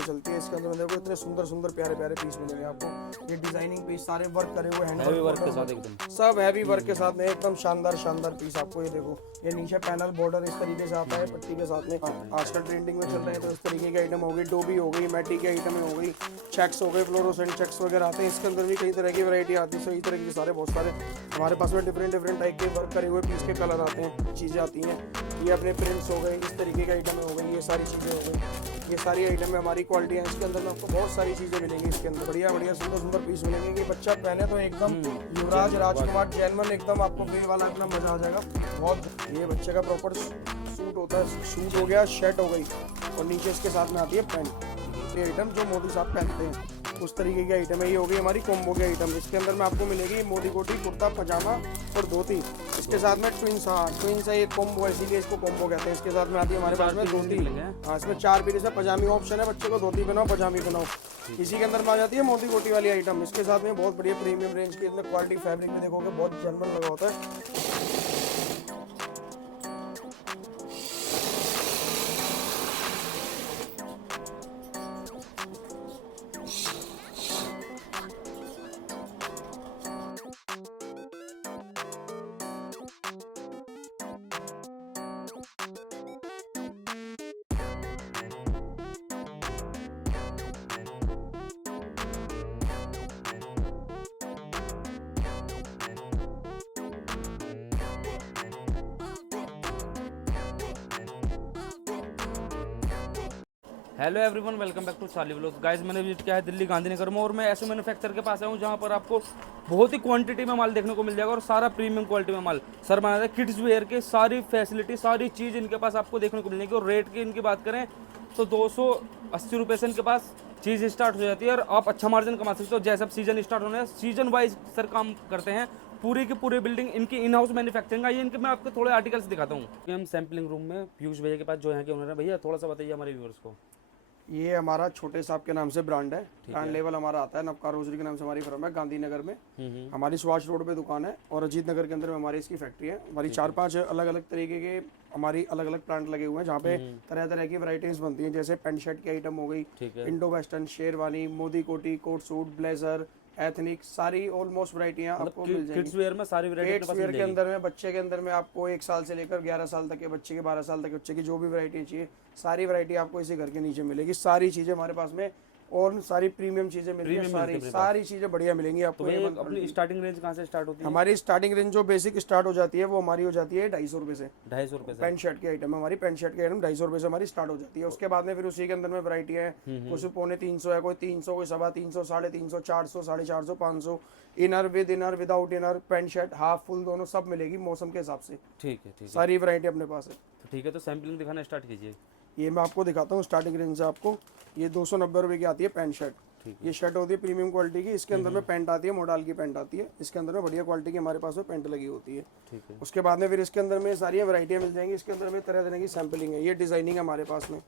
चलती है। इसके अंदर में देखो इतने सुंदर सुंदर प्यारे प्यारे पीस मिलेंगे आपको। ये डिजाइनिंग पीस सारे वर्क करे हुए हैंड वर्क के साथ एकदम सब हैवी वर्क के साथ में एकदम शानदार शानदार पीस आपको। ये देखो ये नीचे पैनल बॉर्डर इस तरीके से आता है पट्टी के साथ में। आजकल ट्रेंडिंग में चल रहे हैं तो इस तरीके की आइटम हो गई, डोबी हो गई, मैटी की आइटम हो गई, चेक्स हो गए, फ्लोरोसेंट चेक्स वगैरह आते हैं। इसके अंदर भी कई तरह की वैरायटी आती है। सो इस तरह के सारे बहुत सारे हमारे पास में डिफरेंट डिफरेंट टाइप के वर्क करे हुए पीस के कलर आते हैं, चीज़ें आती हैं। ये अपने प्रिंट्स हो गए, इस तरीके की आइटम हो गई, ये सारी चीज़ें हो गई। ये सारी आइटम में हमारी क्वालिटी है। इसके अंदर में आपको बहुत सारी चीज़ें मिलेंगी। इसके अंदर बढ़िया बढ़िया सुंदर सुंदर पीस मिलेंगे कि बच्चा पहने तो एकदम युवराज राजकुमार जैनमन एकदम आपको वे वाला इतना मजा आ जाएगा बहुत। ये बच्चे का प्रॉपर सूट होता है, सूट हो गया, शर्ट हो गई और नीचे इसके साथ में आती है पैंट। ये आइटम जो मोदी साहब पहनते हैं उस तरीके की आइटम है। ये हो गई हमारी कॉम्बो की आइटम। इसके अंदर में आपको मिलेगी मोदी कोटी, कुर्ता पजामा और धोती। इसके साथ में ट्विंस, हाँ ट्विंस है, ये कॉम्बो है इसीलिए इसको कॉम्बो कहते हैं। इसके साथ में आती है हमारे पास में धोती। हाँ इसमें 4 पीस है, पजामी ऑप्शन है, बच्चे को धोती बनाओ पजामी बनाओ। इसी के अंदर में आ जाती है मोदी कोटी वाली आइटम। इसके साथ में बहुत बढ़िया प्रीमियम रेंज की इसमें क्वालिटी फैब्रिक में देखोगे बहुत जनरल लगा होता है। Hello everyone, welcome back to Charlie vlogs. Guys मैंने विजिट किया है दिल्ली गांधीनगर में और मैं ऐसे मैन्युफैक्चर के पास आया हूँ जहाँ पर आपको बहुत ही क्वांटिटी में माल देखने को मिल जाएगा और सारा प्रीमियम क्वालिटी में माल सर बनाया है। किड्स वेयर के सारी फैसिलिटी सारी चीज़ इनके पास आपको देखने को मिलेगी। और रेट की इनकी बात करें तो 280 रुपये से इनके पास चीज़ स्टार्ट हो जाती है और आप अच्छा मार्जिन कमा सकते हो। जैसे अब सीजन स्टार्ट होने हैं, सीजन वाइज सर काम करते हैं। पूरी की पूरी बिल्डिंग इनकी इन हाउस मैन्युफैक्चरिंग है। ये इनके मैं आपको थोड़े आर्टिकल्स दिखाता हूँ। हम सैम्पलिंग रूम में पीयूष भैया के पास जो यहाँ के ओनर है, भैया थोड़ा सा बताइए हमारे व्यूअर्स को। ये हमारा छोटे साहब के नाम से ब्रांड है। ब्रांड लेवल हमारा आता है, नवकार रोजरी के नाम से हमारी फर्म है गांधीनगर में। हमारी सुभाष रोड पे दुकान है और अजीत नगर के अंदर में हमारी इसकी फैक्ट्री है। हमारी 4-5 अलग अलग तरीके के हमारी अलग अलग प्लांट लगे हुए हैं जहाँ पे तरह तरह की वैरायटीज बनती हैं। जैसे पेंट शर्ट की आइटम हो गई, इंडो वेस्टर्न, शेरवानी, मोदी कोटी, कोट सूट, ब्लेजर, एथनिक, सारी ऑलमोस्ट वैरायटियां आपको मिल जाएंगी। किड्स वेयर में सारी वैरायटी किड्स वेयर के अंदर में बच्चे के अंदर में आपको 1 साल से लेकर 11 साल तक के बच्चे के 12 साल तक के बच्चे की जो भी वैरायटी चाहिए सारी वैरायटी आपको इसी घर के नीचे मिलेगी। सारी चीजें हमारे पास में और सारी प्रीमियम चीजें मिलती हैं। सारी चीजें बढ़िया मिलेंगी आपको। तो अपनी स्टार्टिंग रेंज कहाँ से स्टार्ट होती है? हमारी स्टार्टिंग रेंज जो बेसिक स्टार्ट हो जाती है वो हमारी हो जाती है 250 रुपये से। 250 रुपये से पेंट शर्ट की आइटम है हमारी। पेंट शर्ट की आइटम 250 रुपये से हमारी स्टार्ट हो जाती है। उसके बाद में फिर उसी के अंदर में वैरायटी है, कुछ 350 है, कोई 300, कोई 350, 350, 400, 450, 500। Inner with inner, without inner, pant shirt half full दोनों सब मिलेगी मौसम के हिसाब से। ठीक है, सारी वैरायटी अपने पास है। तो ठीक है, तो सैम्पलिंग दिखाना स्टार्ट कीजिए। ये मैं आपको दिखाता हूँ स्टार्टिंग रेंज से। आपको ये 290 रुपये की आती है पेंट शर्ट। ये शर्ट होती है प्रीमियम क्वालिटी की। इसके अंदर में पैंट आती है, मॉडल की पैंट आती है। इसके अंदर में बढ़िया क्वालिटी की हमारे पास में पैंट लगी होती है। ठीक है। उसके बाद में फिर इसके अंदर में सारी वैरायटियाँ मिल जाएंगी। इसके अंदर में तरह तरह की सैम्पलिंग है। ये डिजाइनिंग है हमारे पास में।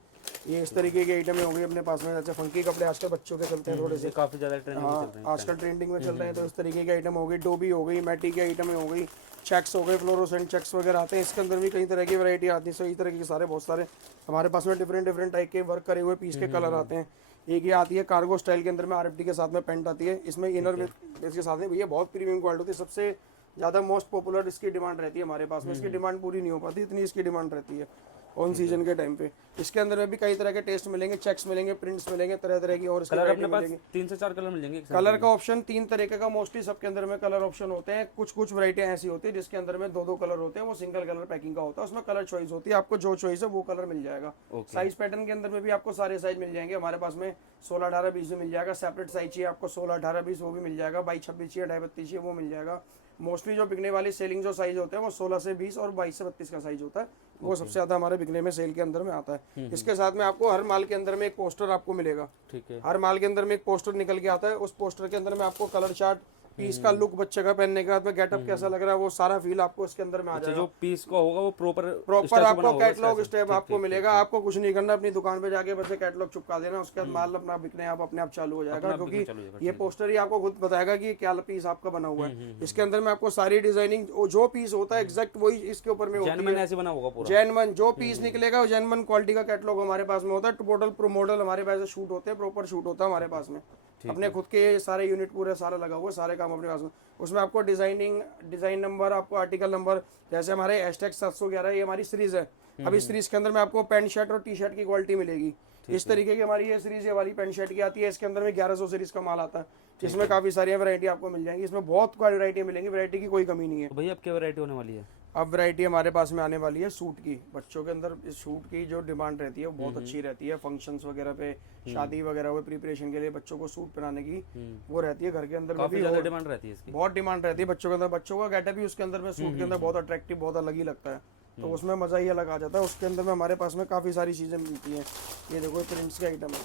ये इस तरीके की आइटम होंगी अपने पास में। जैसे फंकी कपड़े आजकल बच्चों के चलते हैं थोड़े से, काफी ज्यादा ट्रेंडिंग में चल रहे हैं। आजकल ट्रेंडिंग में चल रहे हैं तो इस तरीके की आइटम हो गई, डोबी हो गई, मैटी की आइटम हो गई, चेक्स हो गए, फ्लोरोसेंट चेक्स वगैरह आते हैं। इसके अंदर भी कई तरह की वैरायटी आती है। सो इस तरह के सारे बहुत सारे हमारे पास में डिफरेंट डिफरेंट टाइप के वर्क करे हुए पीस के कलर आते हैं। एक ये आती है कार्गो स्टाइल के अंदर में, आरएफटी के साथ में पैंट आती है। इसमें इनर विद इसके साथ में भैया बहुत प्रीमियम क्वालिटी होती है। सबसे ज़्यादा मोस्ट पॉपुलर इसकी डिमांड रहती है हमारे पास में। इसकी डिमांड पूरी नहीं हो पाती, इतनी इसकी डिमांड रहती है ऑन सीजन के टाइम पे। इसके अंदर में भी कई तरह के टेस्ट मिलेंगे, चेक्स मिलेंगे, प्रिंट्स मिलेंगे, तरह तरह की और कलर अपने पास 3 से 4 कलर मिल जाएंगे। कलर का ऑप्शन 3 तरीके का मोस्टली सबके अंदर में कलर ऑप्शन होते हैं। कुछ वैरायटियां ऐसी होती है जिसके अंदर में 2-2 कलर होते हैं, वो सिंगल कलर पैकिंग का होता है। उसमें कलर चॉइस होती है, आपको जो चॉइस है वो कलर मिल जाएगा। साइज पैटर्न के अंदर में भी आपको सारे साइज मिल जाएंगे हमारे पास में। 16, 18, 20 में मिल जाएगा। सेपरेट साइज चाहिए आपको 16, 18, 20 वो भी मिल जाएगा। 22, 26 चाहिए, 2.5, 32 चाहिए वो मिल जाएगा। मोस्टली जो बिकने वाली सेलिंग जो साइज होते हैं वो 16 से 20 और 22 से 32 का साइज होता है। वो सबसे ज्यादा हमारे बिकने में सेल के अंदर में आता है। इसके साथ में आपको हर माल के अंदर में एक पोस्टर आपको मिलेगा। ठीक है। हर माल के अंदर में एक पोस्टर निकल के आता है। उस पोस्टर के अंदर में आपको कलर चार्ट पीस का लुक बच्चे का पहनने के बाद में गेटअप कैसा लग रहा है वो सारा फील आपको इसके अंदर में आ जाएगा। जो पीस का होगा वो प्रॉपर आपको कैटलॉग स्टेप आपको मिलेगा। आपको कुछ नहीं करना, अपनी दुकान पे जाके बस कैटलॉग चिपका देना, उसके बाद माल अपना बिकने आप अपने आप चालू हो जाएगा, क्योंकि ये पोस्टर ही आपको खुद बताएगा कि क्या पीस आपका बना हुआ है। इसके अंदर में आपको सारी डिजाइनिंग जो पीस होता है एग्जैक्ट वही इसके ऊपर में होती है। ऐसे बना होगा पूरा जेनवन जो पीस निकलेगा वो जेनवन क्वालिटी का कैटलॉग हमारे पास में होता है। टोटल प्रो मॉडल हमारे पास शूट होते हैं, प्रॉपर शूट होता है हमारे पास में, अपने खुद के सारे यूनिट पूरे सारा लगा हुआ है, सारे काम अपने पास में। उसमें आपको डिजाइन नंबर, आपको आर्टिकल नंबर, जैसे हमारे हैशटैग 711 ये हमारी सीरीज है। अब इस सीरीज के अंदर में आपको पैंट शर्ट और टी शर्ट की क्वालिटी मिलेगी। इस तरीके की हमारी ये सीरीज ये वाली पैंट शर्ट की आती है। इसके अंदर में 1100 सीरीज का माल आता है, जिसमें काफी सारी वैरायटी आपको मिल जाएंगी। इसमें बहुत वैरायटी मिलेंगी, वैरायटी की कोई कमी नहीं है। तो भैया अब क्या वैरायटी होने वाली है? अब वैरायटी हमारे पास में आने वाली है सूट की। बच्चों के अंदर इस सूट की जो डिमांड रहती है वो बहुत अच्छी रहती है। फंक्शंस वगैरह पे, शादी वगैरह हुए, प्रिपरेशन के लिए बच्चों को सूट पहनाने की वो रहती है। घर के अंदर में भी ज्यादा डिमांड रहती है इसकी, बहुत डिमांड रहती है बच्चों के अंदर। बच्चों का गेटअप भी उसके अंदर में सूट के अंदर बहुत अट्रैक्टिव, बहुत अलग ही लगता है, तो उसमें मजा ही अलग आ जाता है। उसके अंदर में हमारे पास में काफी सारी चीजें मिलती हैं। ये देखो प्रिंट्स के आइटम है,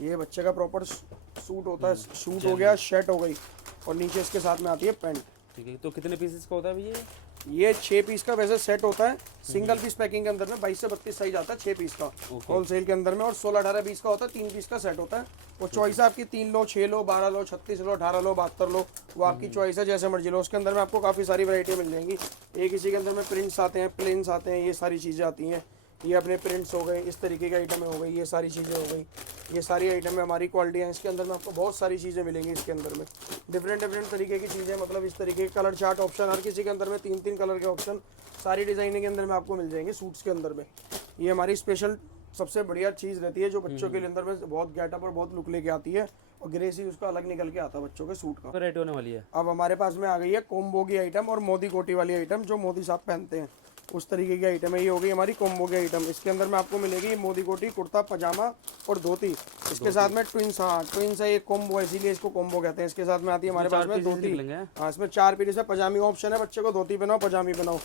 ये बच्चे का प्रॉपर सूट होता है। सूट हो गया, शर्ट हो गई, और नीचे इसके साथ में आती है पैंट। ठीक है, तो कितने पीसेस का होता है भैया? ये 6 पीस का वैसे सेट होता है। सिंगल पीस पैकिंग के अंदर में 22 से 32 साइज आता है 6 पीस का होलसेल के अंदर में, और 16-18 पीस का होता है। 3 पीस का सेट होता है। वो चॉइस है आपकी, 3 लो, 6 लो, 12 लो, 36 लो, 18 लो, 72 लो, वो आपकी चॉइस है, जैसे मर्जी लो। उसके अंदर में आपको काफ़ी सारी वैरायटी मिल जाएंगी। एक इसी के अंदर में प्रिंट्स आते हैं, प्लेन्स आते हैं, ये सारी चीज़ें आती हैं। ये अपने प्रिंट्स हो गए, इस तरीके के आइटम हो गई, ये सारी चीज़ें हो गई। ये सारी आइटम में हमारी क्वालिटी है। इसके अंदर में आपको बहुत सारी चीज़ें मिलेंगी। इसके अंदर में डिफरेंट तरीके की चीज़ें, मतलब इस तरीके के कलर चार्ट ऑप्शन, हर किसी के अंदर में 3-3 कलर के ऑप्शन सारी डिज़ाइनिंग के अंदर में आपको मिल जाएंगे सूट्स के अंदर में। ये हमारी स्पेशल सबसे बढ़िया चीज़ रहती है, जो बच्चों के अंदर में बहुत गेटअप और बहुत लुक लेके आती है, और ग्रेस ही उसका अलग निकल के आता है बच्चों के सूट का। वैरायटी होने वाली है। अब हमारे पास में आ गई है कोम्बो की आइटम और मोदी कोटी वाली आइटम, जो मोदी साहब पहनते हैं उस तरीके की आइटम है। ये हो गई हमारी कोम्बो की आइटम। इसके अंदर में आपको मिलेगी मोदी कोटी, कुर्ता पजामा और धोती। इसके साथ में ट्विंस, हाँ ट्विंस है, ये कोम्बो है, इसीलिए इसको कोम्बो कहते हैं। इसके साथ में आती है हमारे पास में धोती। हाँ, इसमें 4 पीस है। पजामी ऑप्शन है, बच्चे को धोती बनाओ, पजामी बनाओ।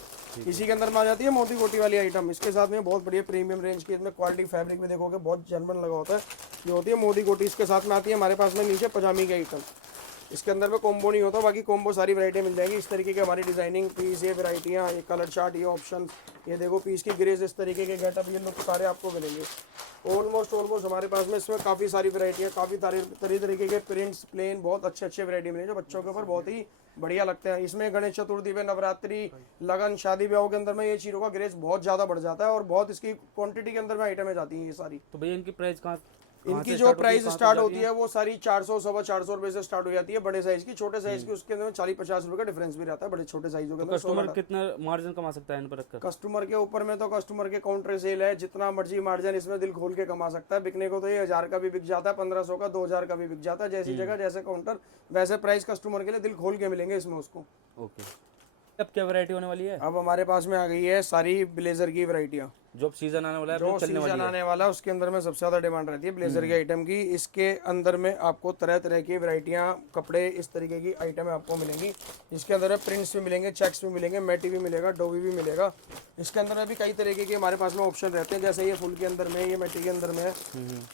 इसी के अंदर में आ जाती है मोदी कोटी वाली आइटम। इसके साथ में बहुत बढ़िया प्रीमियम रेंज की, इसमें क्वालिटी फैब्रिक में देखोगे बहुत जेन्युइन लगा होता है। ये होती है मोदी कोटी। इसके साथ में आती है हमारे पास में नीचे पजामी की आइटम। इसके अंदर में कॉम्बो नहीं होता, बाकी कॉम्बो सारी वैरायटी मिल जाएगी। इस तरीके की हमारी डिजाइनिंग पीस, ये वैरायटियाँ, ये कलर चार्ट, ये ऑप्शन, ये देखो पीस की ग्रेज, इस तरीके के गेटअप, ये लुक सारे आपको मिलेंगे। ऑलमोस्ट हमारे पास में इसमें काफ़ी सारी वैरायटियाँ, काफ़ी तरह तरीके के प्रिंट्स, प्लेन, बहुत अच्छे वैरायटी मिलेंगे, जो बच्चों के ऊपर बहुत ही बढ़िया लगता है। इसमें गणेश चतुर्थी पे, नवरात्रि, लगन, शादी ब्याह के अंदर में ये चीज़ों का ग्रेज बहुत ज़्यादा बढ़ जाता है, और बहुत इसकी क्वांटिटी के अंदर में आइटमें जाती हैं ये सारी। तो भैया इनकी प्राइस कहाँ? इनकी जो प्राइस स्टार्ट होती है वो सारी 400, 450 रुपए से स्टार्ट हो जाती है बड़े साइज की। छोटे साइज की उसके अंदर 40-50 रुपए का डिफरेंस भी रहता है बड़े छोटे साइजों के अंदर। कस्टमर कितना मार्जिन कमा सकता है इन पर रखकर? कस्टमर के ऊपर में तो कस्टमर के काउंटर सेल है, जितना मर्जी मार्जिन इसमें दिल खोल के कमा सकता है। बिकने को तो ये 1000 का भी बिक जाता है, 1500 का, 2000 का भी बिक जाता है। जैसी जगह जैसे काउंटर वैसे प्राइस कस्टमर के लिए दिल खोल के मिलेंगे इसमें उसको। ओके, अब क्या वैरायटी होने वाली है? अब हमारे पास में आ गई है सारी ब्लेजर की वैरायटियाँ। जो सीजन आने वाला है, जो सीजन आने वाला है उसके अंदर में सबसे ज्यादा डिमांड रहती है ब्लेजर के आइटम की। इसके अंदर में आपको तरह तरह की वैरायटियां, कपड़े, इस तरीके की आइटम आपको मिलेंगी। इसके अंदर में प्रिंट्स भी मिलेंगे, चेक्स भी मिलेंगे, मैटी भी मिलेगा, डोवी भी मिलेगा। इसके अंदर में भी कई तरीके के हमारे पास में ऑप्शन रहते हैं, जैसे ये फुल के अंदर में, ये मैटी के अंदर में है,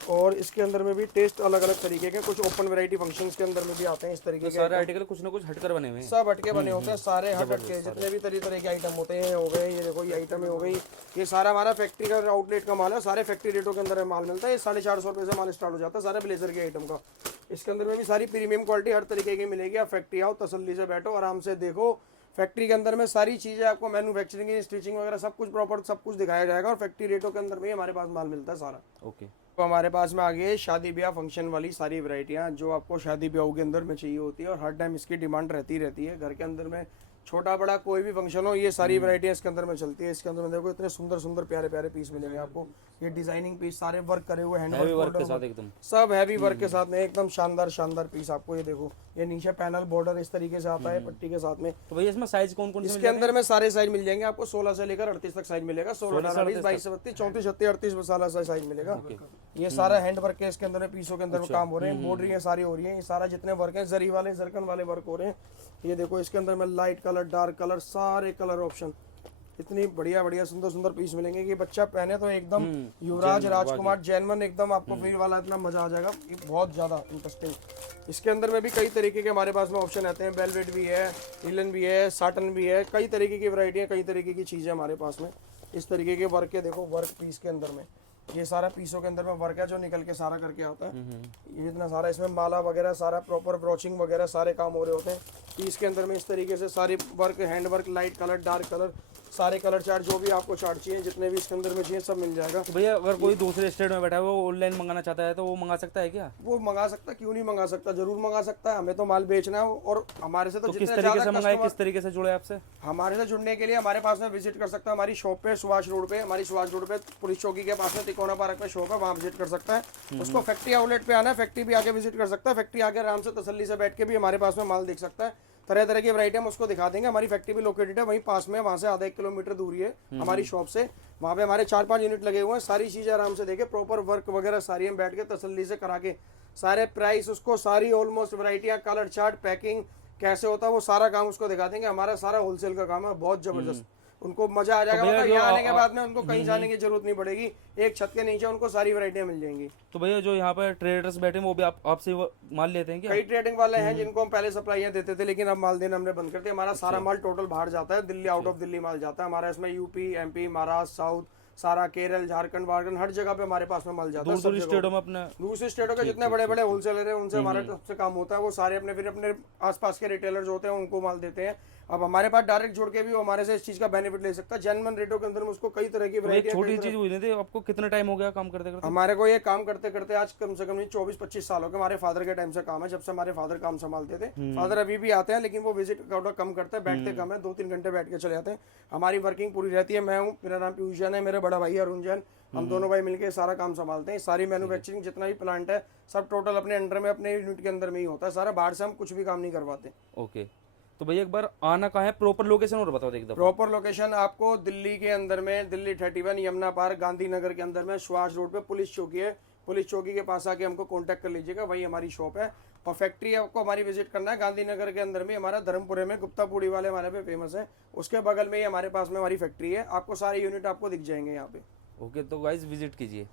और इसके अंदर में भी टेस्ट अलग अलग तरीके के। कुछ ओपन वैरायटी फंक्शन के अंदर में भी आते हैं इस तरीके के। सारे आर्टिकल कुछ ना कुछ हटकर बने हुए हैं, सब हटके बने होते हैं, सारे हट के जितने भी तरह के आइटम होते हैं हो गए। ये देखो ये आइटम हो गई, ये सारा हमारा फैक्ट्री का आउटलेट का माल है। सारे फैक्ट्री रेटों के अंदर माल मिलता है। ये 450 रुपये से माल स्टार्ट हो जाता है सारे ब्लेजर के आइटम का। इसके अंदर में भी सारी प्रीमियम क्वालिटी हर तरीके की मिलेगी। आप फैक्ट्री आओ, तसल्ली से बैठो, आराम से देखो। फैक्ट्री के अंदर में सारी चीज़ें आपको, मैन्युफैक्चरिंग की, स्टिचिंग वगैरह सब कुछ प्रॉपर सब कुछ दिखाया जाएगा, और फैक्ट्री रेटों के अंदर में हमारे पास माल मिलता है सारा। ओके, तो हमारे पास में आ गई शादी ब्याह फंक्शन वाली सारी वैरायटियाँ, जो आपको शादी ब्याह के अंदर में चाहिए होती है, और हर टाइम इसकी डिमांड रहती है। घर के अंदर में छोटा बड़ा कोई भी फंक्शन हो, ये सारी वैरायटियाँ इसके अंदर में चलती है। इसके अंदर में देखो इतने सुंदर सुंदर प्यारे प्यारे पीस मिलेंगे आपको। ये डिजाइनिंग पीस सारे वर्क करे हुए, हैंड वर्क के साथ एकदम, सब हैवी वर्क के साथ में एकदम शानदार पीस आपको। ये देखो ये नीचे पैनल बॉर्डर इस तरीके से आता है पट्टी के साथ में। तो भैया इसमें साइज कौन कौन से? इसके अंदर में सारे साइज मिल जाएंगे आपको, 16 से लेकर 38 तक साइज मिलेगा। 16, 18, 20, 22, 32, 34, 36, 38 सारा साइज मिलेगा। ये सारा हैंड वर्क है, इसके अंदर में पीसों के अंदर में काम हो रहे हैं, बॉर्डरिंग सारी हो रही है। ये सारा जितने वर्क है, जरी वाले, जरकन वाले वर्क हो रहे हैं। ये देखो इसके अंदर में लाइट कलर, डार्क कलर, सारे कलर ऑप्शन इतनी बढ़िया बढ़िया सुंदर सुंदर पीस मिलेंगे कि बच्चा पहने तो एकदम युवराज राजकुमार जैनमन एकदम आपको फील वाला इतना मजा आ जाएगा कि बहुत ज्यादा इंटरेस्टिंग। इसके अंदर में भी कई तरीके के हमारे पास में ऑप्शन आते हैं, वेलवेट भी है, लिनन भी है, साटन भी है, कई तरीके की वैरायटी है, कई तरीके की चीज़ें हमारे पास में। इस तरीके के वर्क के देखो, वर्क पीस के अंदर में ये सारा पीसों के अंदर में वर्क है जो निकल के सारा करके आता है। ये इतना सारा इसमें माला वगैरह सारा प्रॉपर ब्रोचिंग वगैरह सारे काम हो रहे होते हैं पीस के अंदर में। इस तरीके से सारी work, hand work, light colour, dark colour, सारे कलर चार्ट जो भी आपको चार्ट चाहिए, जितने भी इसके अंदर में चाहिए सब मिल जाएगा। तो भैया अगर कोई दूसरे स्टेट में बैठा है वो ऑनलाइन मंगाना चाहता है तो वो मंगा सकता है क्या? वो मंगा सकता है, क्यों नहीं मंगा सकता, जरूर मंगा सकता है। हमें तो माल बेचना है और हमारे से तो किस जितने तरीके से ज्यादा मंगाए, कस्टमर किस तरीके से जुड़े आपसे? हमारे से जुड़ने के लिए हमारे पास में विजिट कर सकता है हमारी शॉप पे, सुभाष रोड पे। हमारी सुभाष रोड पे पुलिस चौकी के पास में तिकोना पार्क पे शॉप है, वहाँ विजिट कर सकता है। उसको फैक्ट्री आउटलेट पे आना है, फैक्ट्री भी आके विजिट कर सकता है। फैक्ट्री आके आराम से तसल्ली से बैठ के भी हमारे पास में माल देख सकता है। तरह तरह की वैरायटी हम उसको दिखा देंगे। हमारी फैक्ट्री भी लोकेटेड है वहीं पास में, वहाँ से आधा 1 किलोमीटर दूरी है हमारी शॉप से। वहाँ पे हमारे 4-5 यूनिट लगे हुए हैं, सारी चीज़ें आराम से देखे, प्रॉपर वर्क वगैरह सारी हम बैठ के तसल्ली से करा के सारे प्राइस उसको, सारी ऑलमोस्ट वैरायटियाँ, कलर चार्ट, पैकिंग कैसे होता है वो सारा काम उसको दिखा देंगे। हमारा सारा होलसेल का काम है, बहुत जबरदस्त। उनको मजा आ जाएगा, मतलब यहाँ आने के बाद में उनको कहीं जाने की जरूरत नहीं पड़ेगी, एक छत के नीचे उनको सारी वैरायटियाँ मिल जाएंगी। तो भैया जो यहाँ पर ट्रेडर्स बैठे हैं वो भी आपसे माल लेते हैं क्या? कई ट्रेडिंग वाले हैं जिनको हम पहले सप्लाइयाँ देते थे, लेकिन अब माल देना हमने बंद कर दिया। हमारा सारा माल टोटल बाहर जाता है, दिल्ली, आउट ऑफ दिल्ली माल जाता है हमारा। इसमें यूपी, एमपी, महाराष्ट्र, साउथ, सारा केरल, झारखंड, वारखंड, हर जगह पे हमारे पास में माल जाता है। दूसरे स्टेटों में अपने दूसरे स्टेटों के जितने बड़े बड़े होलसेलर हैं उनसे हमारा सबसे काम होता है। वो सारे अपने फिर अपने आसपास के रिटेलर जो होते हैं उनको माल देते हैं। अब हमारे पास डायरेक्ट जुड़ के भी वो हमारे से इस चीज का बेनिफिट ले सकता है। जेन्युइन रेटों के अंदर में उसको कई तरह की एक वैरायटी। छोटी चीज हुई थी, आपको कितना टाइम हो गया काम करते करते? हमारे को ये काम करते करते आज कम से कम 24-25 साल हो गए। हमारे फादर के टाइम से काम है, जब से हमारे फादर काम संभालते थे। फादर अभी भी आते हैं लेकिन वो विजिट थोड़ा कम करते हैं, बैठते कम है, 2-3 घंटे बैठ के चले जाते हैं। हमारी वर्किंग पूरी रहती है। मैं हूँ, मेरा नाम पीयूष जैन है, मेरा बड़ा भाई अरुण जैन, हम दोनों भाई मिलकर सारा काम संभालते हैं। सारी मैन्युफैक्चरिंग जितना भी प्लांट है सब टोटल अपने अंडर में, अपने यूनिट के अंदर में ही होता है सारा। बाहर से हम कुछ भी काम नहीं करवाते। ओके, तो भैया एक बार आना कहाँ है, प्रॉपर लोकेशन और बताओ एकदम। प्रॉपर लोकेशन आपको दिल्ली के अंदर में, दिल्ली 31 यमुना पार्क गांधीनगर के अंदर में सुभाष रोड पे पुलिस चौकी है। पुलिस चौकी के पास आके हमको कांटेक्ट कर लीजिएगा, वही हमारी शॉप है। और फैक्ट्री आपको हमारी विजिट करना है गांधीनगर के अंदर में, हमारा धर्मपुरे में गुप्ता पूड़ी वाले हमारे पे फेमस है, उसके बगल में ही हमारे पास में हमारी फैक्ट्री है। आपको सारे यूनिट आपको दिख जाएंगे यहाँ पे। ओके, तो गाइस विजिट कीजिए।